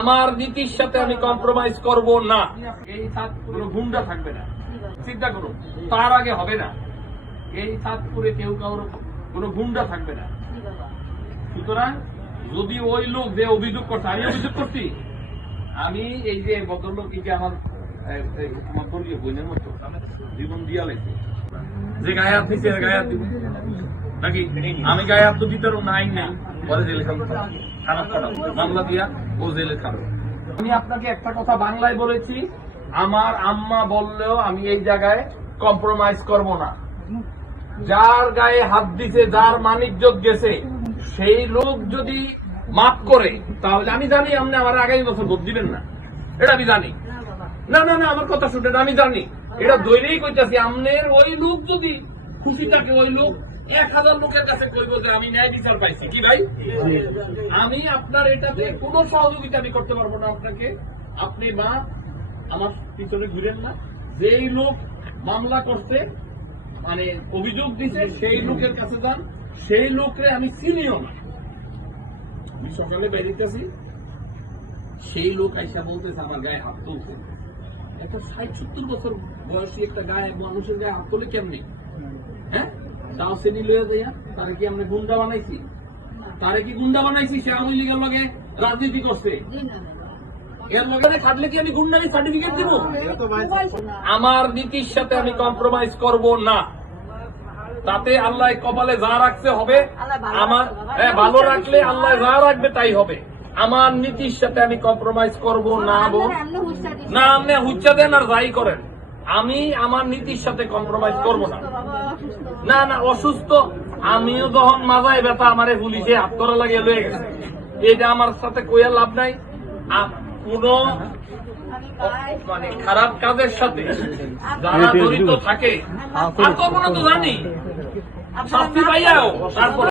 আমার নীতির সাথে আমি কম্প্রোমাইজ করব না। এই ছাত্র গুন্ডা থাকবে না, চিন্তা করুন, তার আগে হবে না। এই ছাত্রে কেউ কারোর কোন গুন্ডা থাকবে না। সুতরাং যদি ওই লোক যে অভিযোগ করছে, আমি অভিযোগ করছি, আমি এই যে ভদ্রলোক আমার দলীয় বোনের মতো জীবন দিয়া লেগেছে, যে গায়ে হাত দিচ্ছে গায়ে হাত দিব নাকি? আমি গায়ে হাত তো দিতে না, আইন নেই, পরে জেলে খারাপ করা মামলা দিয়া ও জেলে খারাপ। আমি আপনাকে একটা কথা বাংলায় বলেছি, আমার আম্মা বললেও আমি এই জায়গায় কম্প্রোমাইজ করব না। যার গায়ে হাত দিছে, যার মানিকজত গেছে, সেই লোক যদি মাফ করে, তাহলে আমি জানি আপনি আমার আগামী বছর ভোট দিবেন না, এটা আমি জানি। না না না, আমার কথা শুনেন, আমি জানি, এটা দৈরেই কইতাছি। আমনের ওই লোক যদি খুশি থাকে, ওই লোক 1000 লোকের কাছে কইব যে আমি ন্যায় বিচার পাইছি। কি ভাই, আমি আপনার এটাতে কোন সহযোগিতা আমি করতে পারবো না আপনাকে। আপনি মা আমার পিছনে ঘুরেন না। যেই লোক মামলা করছে, মানে অভিযোগ দিছে, সেই লোকের কাছে যান। সেই লোকরে আমি চিনিও না। আমি সকালে বেরিয়েছি, সেই লোক আইসা বলতেছে আমার গায়ে হাত তুলছে। একটা 60-70 বছর বয়সী একটা গায়ে মানুষের গায়ে হাত তোলে কেমনি? হ্যাঁ, তাও শ্রেণী লইয়া যাইয়া তারা কি আমরা গুন্ডা বানাইছি? তারা কি গুন্ডা বানাইছি? সে আওয়ামী লীগের লগে রাজনীতি করছে, এর লগে থাকলে কি আমি গুন্ডামি সার্টিফিকেট দিব? আমার নীতির সাথে আমি কম্প্রোমাইজ করব না। তাতে আল্লাহ কপালে যা রাখছে হবে, আমার ভালো রাখলে আল্লাহ যা রাখবে তাই হবে। আমার নীতির সাথে আমি কম্প্রোমাইজ করব না। না, আপনি হুচ্চা দেন আর যাই করেন, আমি আমার নীতির সাথে কম্প্রোমাইজ করব না। না না, অসুস্থ, আমিও যখন মাজায় ব্যথা আমারে পুলিশে হাত করা লাগিয়ে লয়ে গেছে, এটা আমার সাথে কইয়া লাভ নাই। কোন মানে খারাপ কাজের সাথে যারা জড়িত থাকে, আর তো জানি শাস্তি পাইয়াও তারপর